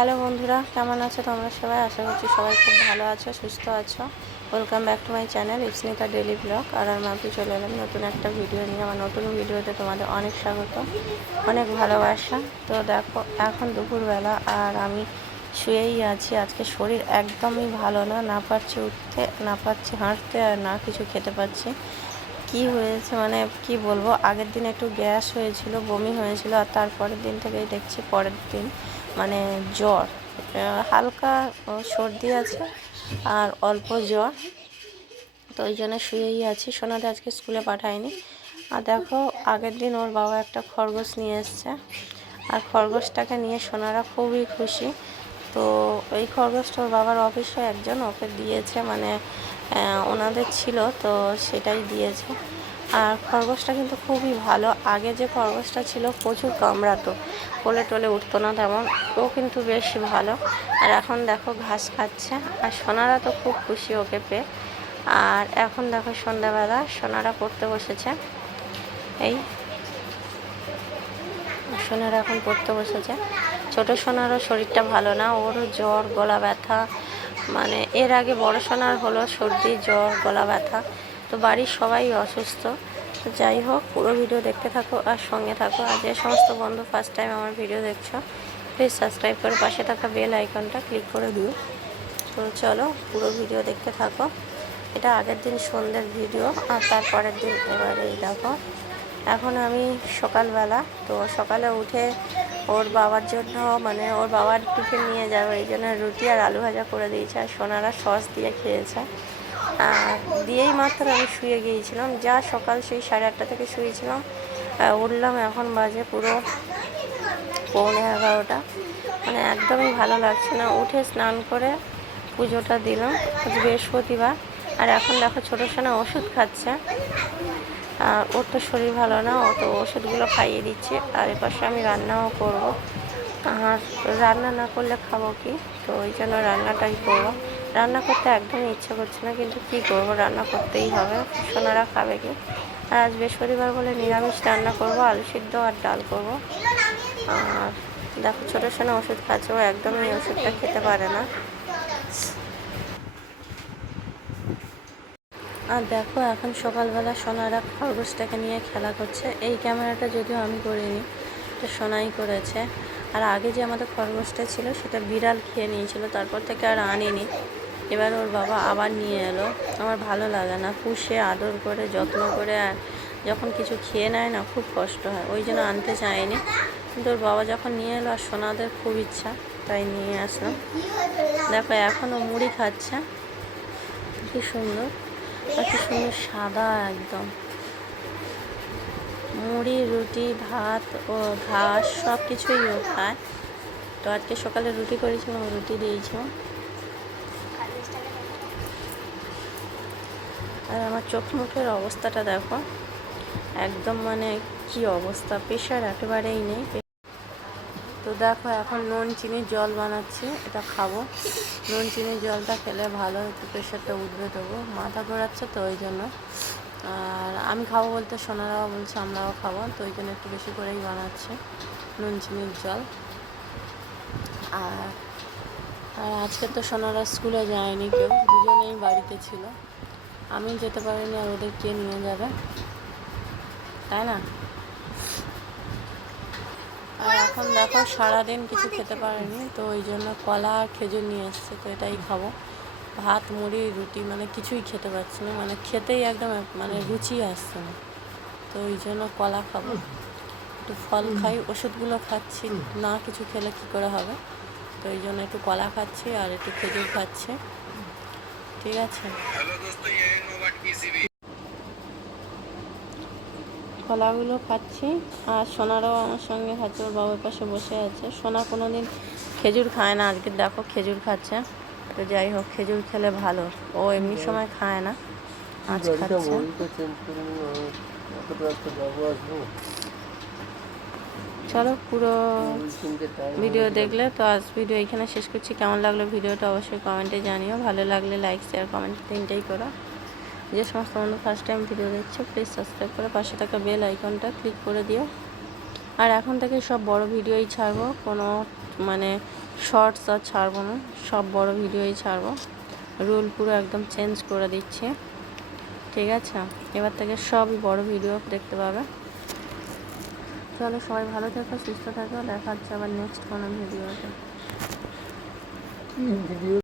Hello বন্ধুরা, কেমন আছো তোমরা সবাই? আশা করছি সবাই খুব ভালো আছো, সুস্থ আছো। Welcome back to my channel Ipsnita daily blog আর আমি মাপি চলে এলাম নতুন একটা ভিডিও নিয়ে। আমার নতুন ভিডিওতে তোমাদের অনেক স্বাগত, অনেক ভালোবাসা। তো দেখো, এখন দুপুরবেলা আর আমি শুয়েই আছি। আজকে শরীর একদমই ভালো না না পারছি উঠতে, না পারছি হাঁটতে আর না কিছু খেতে পাচ্ছি। কি হয়েছে মানে কি বলব? আগের দিন একটু গ্যাস হয়েছিল, বমি হয়েছিল, আর তারপরের দিন থেকেই দেখছি পরের দিন। মানে জ্বর। হালকা সর্দি আছে আর অল্প জ্বর। তো ওই জন্য শুয়েই আছি। সোনাতে আজকে স্কুলে পাঠায়নি। আর দেখো, আগের দিন ওর বাবা একটা খরগোশ নিয়ে এসছে। আর খরগোশটাকে নিয়ে সোনারা খুবই খুশি। তো ওই খরগোশটা ওর বাবার অফিসে একজন, ওকে দিয়েছে মানে ওনাদের ছিল, তো সেটাই দিয়েছে। আর খরগোশটা কিন্তু খুবই ভালো। আগে যে খরগোশটা ছিল প্রচুর কামড়াতো। কোলে টোলে উঠতো না তেমন। ও কিন্তু বেশ ভালো। আর এখন দেখো ঘাস খাচ্ছে। আর সোনারা তো খুব খুশি ওকে পেয়ে। আর এখন দেখো সন্ধ্যাবেলা সোনারা পড়তে বসেছে। এই সোনারা এখন পড়তে বসেছে। ছোট সোনারও শরীরটা ভালো না। ওরও জ্বর, গলা ব্যথা মানে এর আগে বড় সোনার হলো সর্দি, জ্বর, গলা ব্যথা। তো বাড়ির সবাই অসুস্থ। যাই হোক, পুরো ভিডিও দেখতে থাকো আর সঙ্গে থাকো। আর যে সমস্ত বন্ধু ফার্স্ট টাইম আমার ভিডিও দেখছ প্লিজ সাবস্ক্রাইব করে পাশে থাকা বেল আইকনটা ক্লিক করে দিও। তো চলো, পুরো ভিডিও দেখতে থাকো। এটা আগের দিন সন্ধ্যের ভিডিও, আর তারপরের দিন এবারে দেখো। এখন আমি সকালবেলা, তো সকালে উঠে ওর বাবার জন্য মানে ওর বাবার টিফিন নিয়ে যাবে, এই জন্য রুটি আর আলু ভাজা করে দিয়েছে, আর সোনারা সস দিয়ে খেয়েছে। দিয়েই মাত্র আমি শুয়ে গিয়েছিলাম। যা সকাল সেই সাড়ে আটটা থেকে শুয়েছিলাম। উঠলাম এখন বাজে পুরো পৌনে এগারোটা। মানে একদমই ভালো লাগছে না। উঠে স্নান করে পুজোটা দিলাম বৃহস্পতিবার। আর এখন দেখো ছোটো সোনা ওষুধ খাচ্ছে। আর ওর তো শরীর ভালো না, ও তো ওষুধগুলো খাইয়ে দিচ্ছে। আর এপাশে আমি রান্নাও করব। আর রান্না না করলে খাব কি? তো ওই জন্য রান্নাটাই করব রান্না করতে একদমই ইচ্ছে করছে না, কিন্তু কী করব? রান্না করতেই হবে। সোনারা খাবে কি? আর আজ বৃহস্পতিবার বলে নিরামিষ রান্না করব, আলু সিদ্ধ আর ডাল করব। আর দেখো ছোটো সোনা ওষুধ খাচ্ছে, ও একদমই ওষুধটা খেতে পারে না। আর দেখো এখন সকালবেলা সোনারা খরগোশটাকে নিয়ে খেলা করছে। এই ক্যামেরাটা যদিও আমি করিনি, এটা সোনাই করেছে। আর আগে যে আমাদের খরগোশটা ছিল, সেটা বিড়াল খেয়ে নিয়েছিল, তারপর থেকে আর আনিনি। এবার ওর বাবা আবার নিয়ে এলো। আমার ভালো লাগে না। পুষে, আদর করে, যত্ন করে আর যখন কিছু খেয়ে নেয় না, খুব কষ্ট হয়। ওই জন্য আনতে চাইনি। কিন্তু ওর বাবা যখন নিয়ে এলো, আর সোনাদের খুব ইচ্ছা, তাই নিয়ে আসলাম। দেখো এখনও মুড়ি খাচ্ছে। কি সুন্দর। আর কি সুন্দর সাদা একদম। মুড়ি, রুটি, ভাত ও ঘাস সব কিছুই ও খায়। তো আজকে সকালে রুটি করেছিলাম রুটি দিয়েছিলাম আর আমার চোখ মুখের অবস্থাটা দেখো। একদম মানে কি অবস্থা, প্রেশার একেবারেই নেই। তো দেখো, এখন নুন, চিনির জল বানাচ্ছি, এটা খাব। নুন, চিনির জলটা খেলে ভালো একটু প্রেশারটা উঠবে দেবো মাথা ঘোরাচ্ছে তো ওই জন্য। আর আমি খাব বলতে সোনারাও বলছে, আমরাও খাব, তো ওই জন্য একটু বেশি করেই বানাচ্ছি নুন, চিনির জল। আর আর আজকে তো সোনারা স্কুলে যায়নি কেউ, দুজনেই বাড়িতে ছিল। আমি যেতে পারিনি আর ওদের কে নিয়ে যাবে? তাই না? আর এখন দেখো সারাদিন কিছু খেতে পারেনি, তো ওই জন্য কলা আর খেজুর নিয়ে এসছে, তো এটাই খাব। ভাত, মুড়ি, রুটি মানে কিছুই খেতে পারছি না মানে খেতেই একদম মানে রুচি আসছে না। তো ওই জন্য কলা খাব। একটু ফল খাই, ওষুধগুলো খাচ্ছি, না কিছু খেলে কী করে হবে? তো ওই জন্য একটু কলা খাচ্ছি আর একটু খেজুর খাচ্ছি। ঠিক আছে। কলাগুলো খাচ্ছি আর সোনারও আমার সঙ্গে খাচ্ছে ওর বাবার পাশে বসে আছে। সোনা কোনো দিন খেজুর খায় না আজকে দেখো খেজুর খাচ্ছে। তো যাই হোক খেজুর খেলে ভালো। ও এমনি সময় খায় না আজ খাচ্ছে। চলো পুরো ভিডিও দেখলে। তো আজ ভিডিও এখানে শেষ করছি। কেমন লাগল ভিডিওটা অবশ্যই কমেন্টে জানিও। ভালো লাগলে লাইক শেয়ার কমেন্ট তিনটেই করো। যে সমস্ত বন্ধু ফার্স্ট টাইম ভিডিও দেখছ প্লিজ সাবস্ক্রাইব করে। পাশে থাকা বেল আইকনটা ক্লিক করে দিও। আর এখন থেকে সব বড় ভিডিওই ছাড়বো। কোনো মানে শর্টস আর ছাড়বো না। সব বড় ভিডিওই ছাড়বো। রুল পুরো একদম চেঞ্জ করে দিচ্ছি। ঠিক আছে? এবার থেকে সবই বড় ভিডিও দেখতে পাবে। চলো সবাই ভালো থেকো সুস্থ থাকো। দেখা হচ্ছে আবার নেক্সট কোনো ভিডিওতে ভিডিও